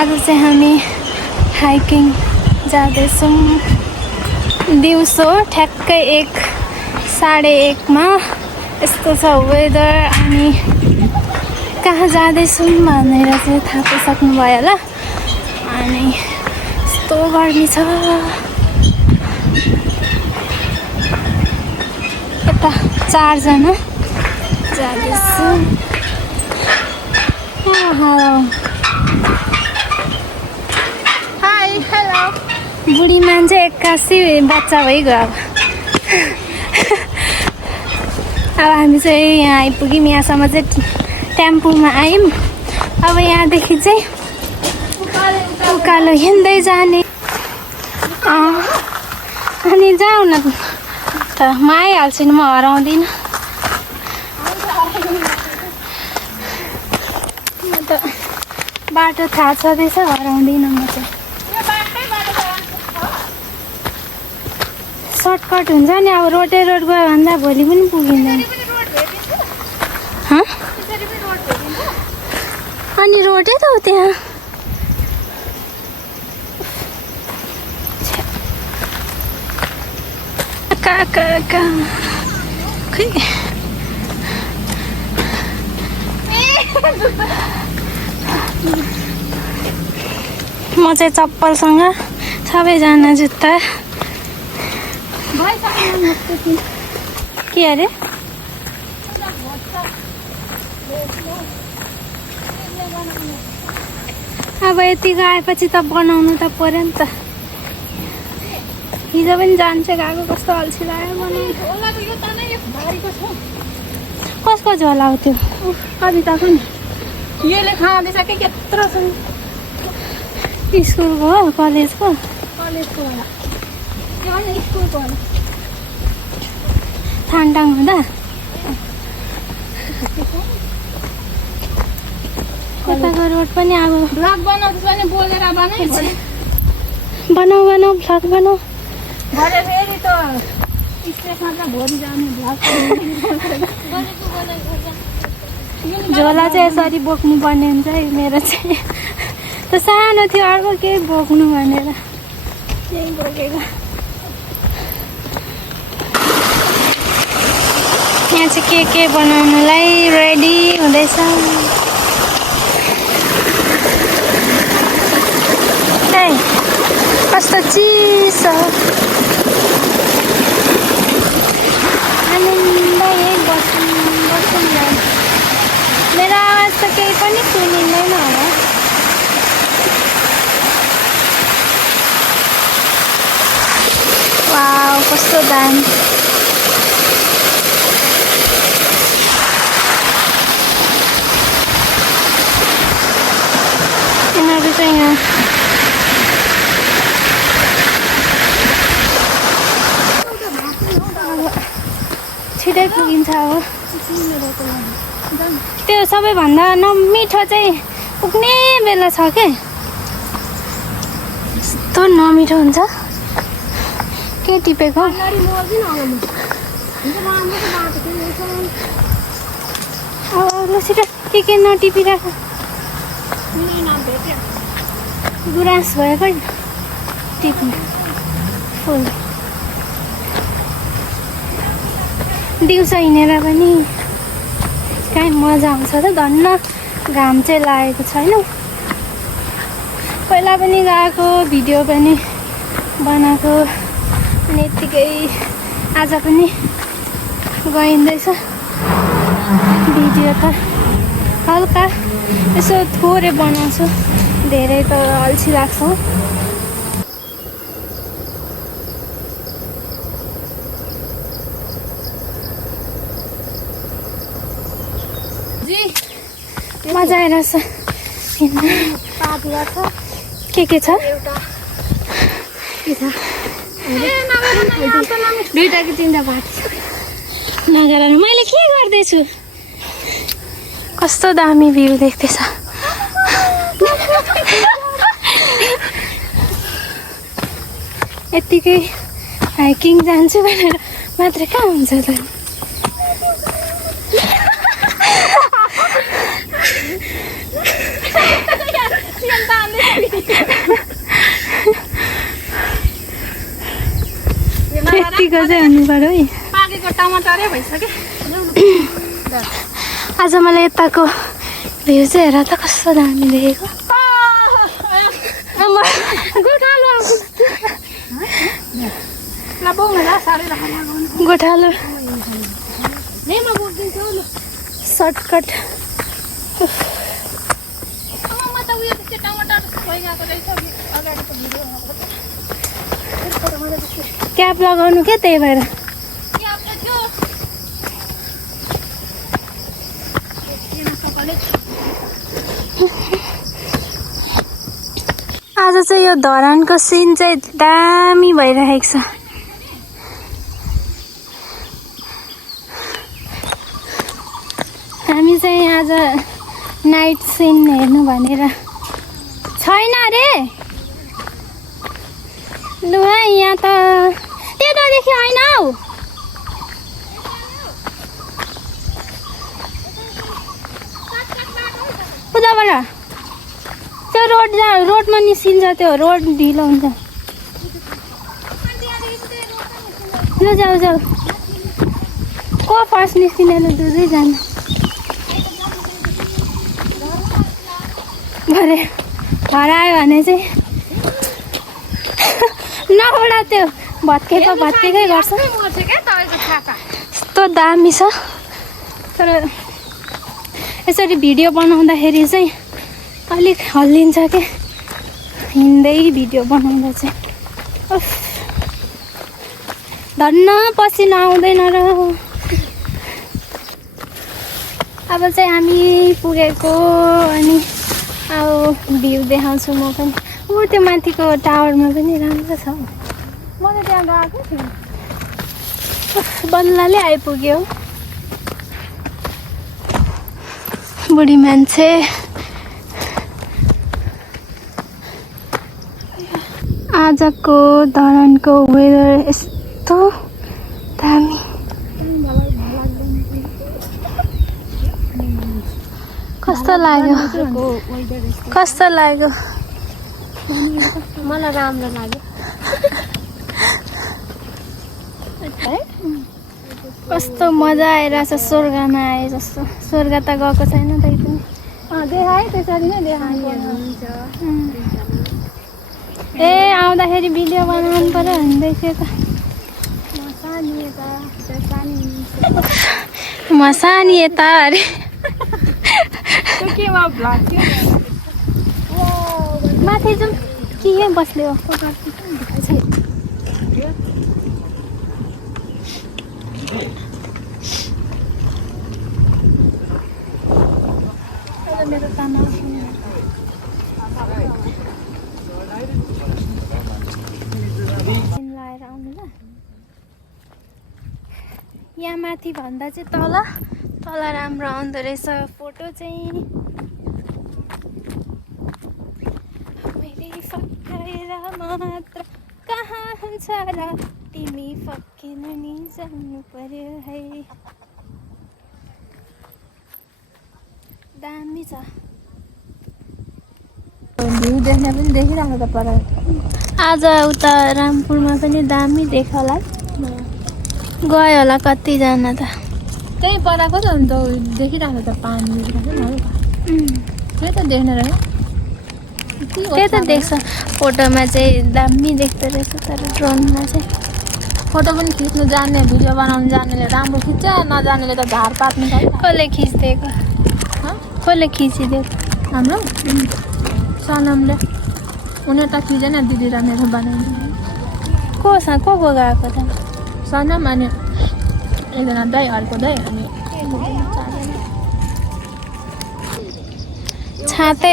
आज चाहिँ हामी हाइकिङ जाँदैछौँ। दिउँसो ठ्याक्कै 1:30 यस्तो छ वेदर। अनि कहाँ जाँदैछौँ भनेर चाहिँ थाहा पाइसक्नुभयो होला। अनि यस्तो गर्मी छ। यता 4 जना जाँदैछौँ। Hi hello. बुढी मान्छे 81 बच्चा भइगयो। अब हामी चाहिँ यहाँ आइपुग्यौँ। यहाँसम्म चाहिँ टेम्पोमा आयौँ। अब यहाँदेखि चाहिँ उकालो हिँड्दै जाने। अनि जाऊ न त, म आइहाल्छु नि, म हराउँदिनँ। म त बाटो थाहा छँदैछ, हराउँदिनँ म चाहिँ। सर्टकट हुन्छ नि, अब रोडै रोड गयो भन्दा भोलि पनि पुगिँदैन। अनि रोडै त हो त्यहाँ। खै म चाहिँ चप्पलसँग, सबैजना जुत्ता। के अरे अब यतिको आएपछि त बनाउनु त पर्यो नि त। हिजो पनि जान्छ गएको, कस्तो अल्छी लाग्यो बनाउनु। कसको झोला हो त्यो? कविताको नि। यसले खाँदैछ कि यत्रो छ। स्कुलको हो कलेजको? कलेजको होला। त्यो पनि स्कुलको होला। थाङटाङ हुँदा यताको रोड पनि अब भ्लग बनाउँदैछ भने बोलेर बनाइ। बनाऊ भ्लग बनाऊ। भरे फेरि त स्टेसनमा त भोलि जाने भ्लग। झोला चाहिँ यसरी बोक्नु पर्ने हुन्छ है। मेरो चाहिँ त सानो थियो, अर्को केही बोक्नु भनेर यही बोकेको। यहाँ चाहिँ के बनाउनुलाई रेडी हुँदैछ। कस्तो चिसो। आनन्द यही बस्छौँ। मेरो आवाज त केही पनि सुनिँदैन होला। वाउ कस्तो दामी। यिनीहरू चाहिँ यहाँ छिटै पुगिन्छ। अब त्यो सबैभन्दा नमिठो चाहिँ पुग्ने बेला छ के। यस्तो नमिठो हुन्छ। के टिपेको? अब छिटो के नटिपिराख। गुराँस भएको नि टिप्नु फुल। दिउँसो हिँडेर पनि कहीँ मजा आउँछ त। धन्न घाम चाहिँ लागेको छैन। पहिला पनि गएको, भिडियो पनि बनाएको। अनि यत्तिकै आज पनि गइँदैछ भिडियो त। हल्का यसो थोरै बनाउँछु, धेरै त अल्छी लाग्छ। मजा आइरहेछ। के छ? दुईटा कि तिनवटा बाटो नगर। मैले के गर्दैछु? कस्तो दामी भ्यू देख्दैछ। यत्तिकै हाइकिङ जान्छु भनेर मात्र कहाँ हुन्छ त। पाकेको चाहिँ हुनु पर्यो है। पाकेको टमाटरै भइसक्यो। आज मलाई यताको भ्यू चाहिँ हेर त कस्तो दामी देखेको। गोठालो सर्टकट। क्याप लगाउनु क्या त्यही भएर। आज चाहिँ यो धरानको सिन चाहिँ दामी भइरहेको छ। हामी चाहिँ आज नाइट सिन हेर्नु भनेर छैन रे। लु है यहाँ त त्यतादेखि होइन हौ। उताबाट त्यो रोडमा निस्किन्छ। त्यो रोड ढिलो हुन्छ। ल जाऊ जाऊ। को फर्स्ट निस्किने ल दुईजना भरे हरायो भने चाहिँ नहोला त्यो भत्केकै गर्छ। यस्तो दामी छ। तर यसरी भिडियो बनाउँदाखेरि चाहिँ अलिक हल्लिन्छ क्या हिँड्दै भिडियो बनाउँदा चाहिँ। धन्न पसिना आउँदैन र। अब चाहिँ हामी पुगेको अनि अब भ्यू देखाउँछु म पनि। त्यो माथिको टावरमा पनि राम्रो छ। म त त्यहाँ गएको थिएँ। बल्लले आइपुग्यो। बुढी मान्छे। आजको धरानको वेदर यस्तो दामी। कस्तो लाग्यो? कस्तो लाग्यो? मलाई राम्रो लाग्यो। कस्तो मजा आइरहेछ। स्वर्गमा आए जस्तो। स्वर्ग त गएको छैन तै पनि। देखाएँ त्यसरी नै देखाएँ। ए आउँदाखेरि भिडियो बनाउनु पर्यो भन्दै थियो त। म सानी यता अरे माथि जाउँ कि यहाँ बस्ने हो? मेरो तामा लाएर आउनु ल। यहाँ माथि भन्दा चाहिँ तल राम्रो आउँदो रहेछ फोटो चाहिँ। मैले फकाएर मात्र कहाँ हुन्छ र तिमी फक्किन नि जानु पर्यो है। दामी छ। भ्यू देख्ने पनि देखिरहेको त पर। आज उता रामपुरमा पनि दामी देख्यो होला। गयो होला कतिजना त। त्यही पराको त अन्त देखिरहेको त पानी त्यही त देख्ने रहेछ। त्यही त देख्छ फोटोमा चाहिँ दामी देख्दो रहेछ। तर ड्रोनमा चाहिँ फोटो पनि खिच्नु जान्ने भिडियो बनाउनु जान्नेले राम्रो खिच्छ, नजान्नेले त झार पात्नु पर्छ। कसले खिचिदिएको? कसले खिचिदिएको? हाम्रो सनमले। उनीहरू त खिचेन दिदी र मेरो बनाइदिनु। को गएको त? सनम अनि एकजना दाइ अर्को दाइ अनि छातै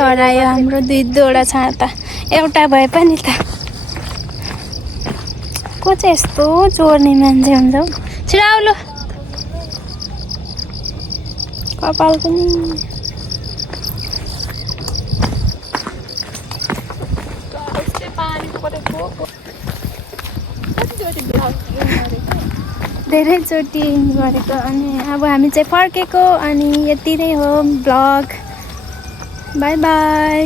हरायो हाम्रो दुईवटा छाता। एउटा भए पनि त को चाहिँ यस्तो चोर्ने मान्छे हुन्छ हौ। छिराउलो कपाल पनि। धेरैचोटि गरेको। अनि अब हामी चाहिँ फर्केको अनि यति नै हो ब्लग। By by.